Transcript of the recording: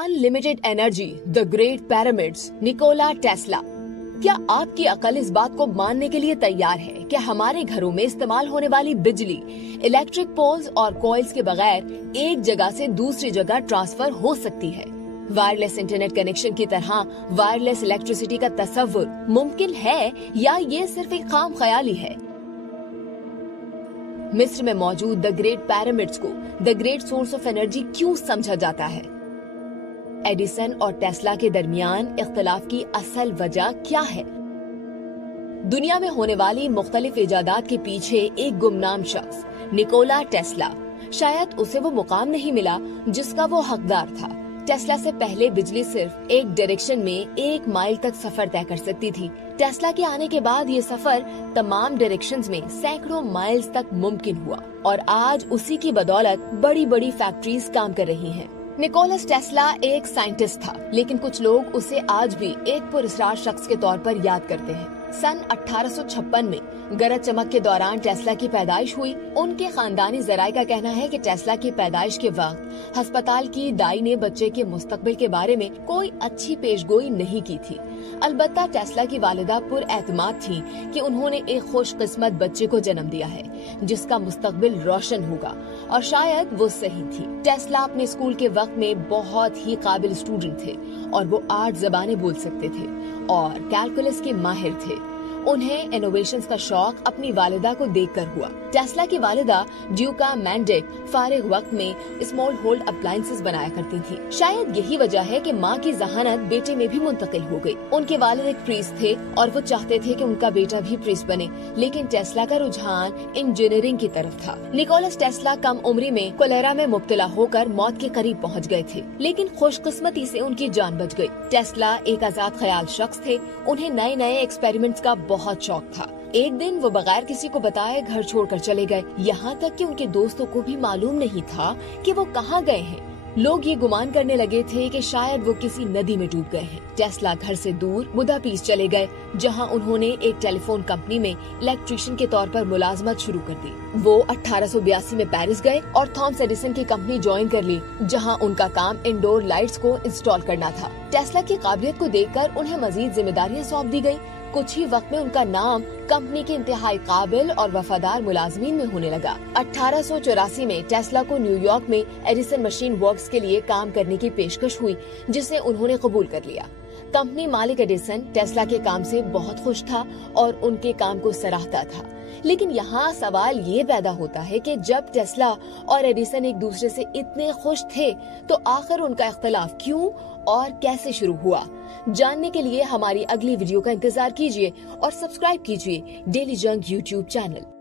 Unlimited energy, the great pyramids, Nikola Tesla. क्या आपकी अकल इस बात को मानने के लिए तैयार है कि हमारे घरों में इस्तेमाल होने वाली बिजली इलेक्ट्रिक पोल्स और कॉइल्स के बगैर एक जगह से दूसरी जगह ट्रांसफर हो सकती है? वायरलेस इंटरनेट कनेक्शन की तरह वायरलेस इलेक्ट्रिसिटी का तस्वुर मुमकिन है या ये सिर्फ एक खाम ख्याली है? मिस्र में मौजूद द ग्रेट पिरामिड्स को the great source of energy क्यों समझा जाता है? एडिसन और टेस्ला के दरमियान इख्तिलाफ की असल वजह क्या है? दुनिया में होने वाली मुख्तलिफ इजादात के पीछे एक गुमनाम शख्स निकोला टेस्ला, शायद उसे वो मुकाम नहीं मिला जिसका वो हकदार था। टेस्ला से पहले बिजली सिर्फ एक डायरेक्शन में 1 माइल तक सफर तय कर सकती थी। टेस्ला के आने के बाद ये सफर तमाम डायरेक्शंस में सैकड़ों माइल्स तक मुमकिन हुआ और आज उसी की बदौलत बड़ी बड़ी फैक्ट्रीज काम कर रही हैं। निकोलस टेस्ला एक साइंटिस्ट था, लेकिन कुछ लोग उसे आज भी एक पुरस्कार शख्स के तौर पर याद करते हैं। सन 1856 में गरज चमक के दौरान टेस्ला की पैदाइश हुई। उनके खानदानी जराये का कहना है कि टेस्ला की पैदाइश के वक्त अस्पताल की दाई ने बच्चे के मुस्तकबिल के बारे में कोई अच्छी पेशगोई नहीं की थी। अलबत्ता टेस्ला की वालिदा पुरएतमाद थी कि उन्होंने एक खुशकिस्मत बच्चे को जन्म दिया है जिसका मुस्तकबिल रोशन होगा, और शायद वो सही थी। टेस्ला अपने स्कूल के वक्त में बहुत ही काबिल स्टूडेंट थे और वो 8 ज़बानें बोल सकते थे और कैलकुलस के माहिर थे। उन्हें इनोवेशंस का शौक अपनी वालिदा को देखकर हुआ। टेस्ला की वालिदा ड्यूका मैंडेक फारिग वक्त में स्मॉल होल्ड अप्लायंसेस बनाया करती थी। शायद यही वजह है कि माँ की जहानत बेटे में भी मुंतकिल हो गई। उनके वालिद एक प्रीस्ट थे और वो चाहते थे कि उनका बेटा भी प्रीस्ट बने, लेकिन टेस्ला का रुझान इंजीनियरिंग की तरफ था। निकोलस टेस्ला कम उम्री में कोलेरा में मुब्तला होकर मौत के करीब पहुँच गए थे, लेकिन खुशकिस्मती से उनकी जान बच गई। टेस्ला एक आजाद ख्याल शख्स थे। उन्हें नए नए एक्सपेरिमेंट्स का बहुत शौक था। एक दिन वो बगैर किसी को बताए घर छोड़कर चले गए, यहाँ तक कि उनके दोस्तों को भी मालूम नहीं था कि वो कहाँ गए हैं। लोग ये गुमान करने लगे थे कि शायद वो किसी नदी में डूब गए हैं। टेस्ला घर से दूर बुदापेस्ट चले गए, जहाँ उन्होंने एक टेलीफोन कंपनी में इलेक्ट्रीशियन के तौर पर मुलाजमत शुरू कर दी। वो 1882 में पेरिस गए और थॉमस एडिसन की कंपनी ज्वाइन कर ली, जहाँ उनका काम इंडोर लाइट्स को इंस्टॉल करना था। टेस्ला की काबिलियत को देखकर उन्हें मजीद जिम्मेदारियाँ सौंप दी गयी। कुछ ही वक्त में उनका नाम कंपनी के इंतहाई काबिल और वफादार मुलाजमीन में होने लगा। 1884 में टेस्ला को न्यूयॉर्क में एडिसन मशीन वर्क्स के लिए काम करने की पेशकश हुई, जिसे उन्होंने कबूल कर लिया। कंपनी मालिक एडिसन टेस्ला के काम से बहुत खुश था और उनके काम को सराहता था। लेकिन यहाँ सवाल ये पैदा होता है कि जब टेस्ला और एडिसन एक दूसरे से इतने खुश थे, तो आखिर उनका इख्तिलाफ क्यों और कैसे शुरू हुआ? जानने के लिए हमारी अगली वीडियो का इंतजार कीजिए और सब्सक्राइब कीजिए डेली जंग यूट्यूब चैनल।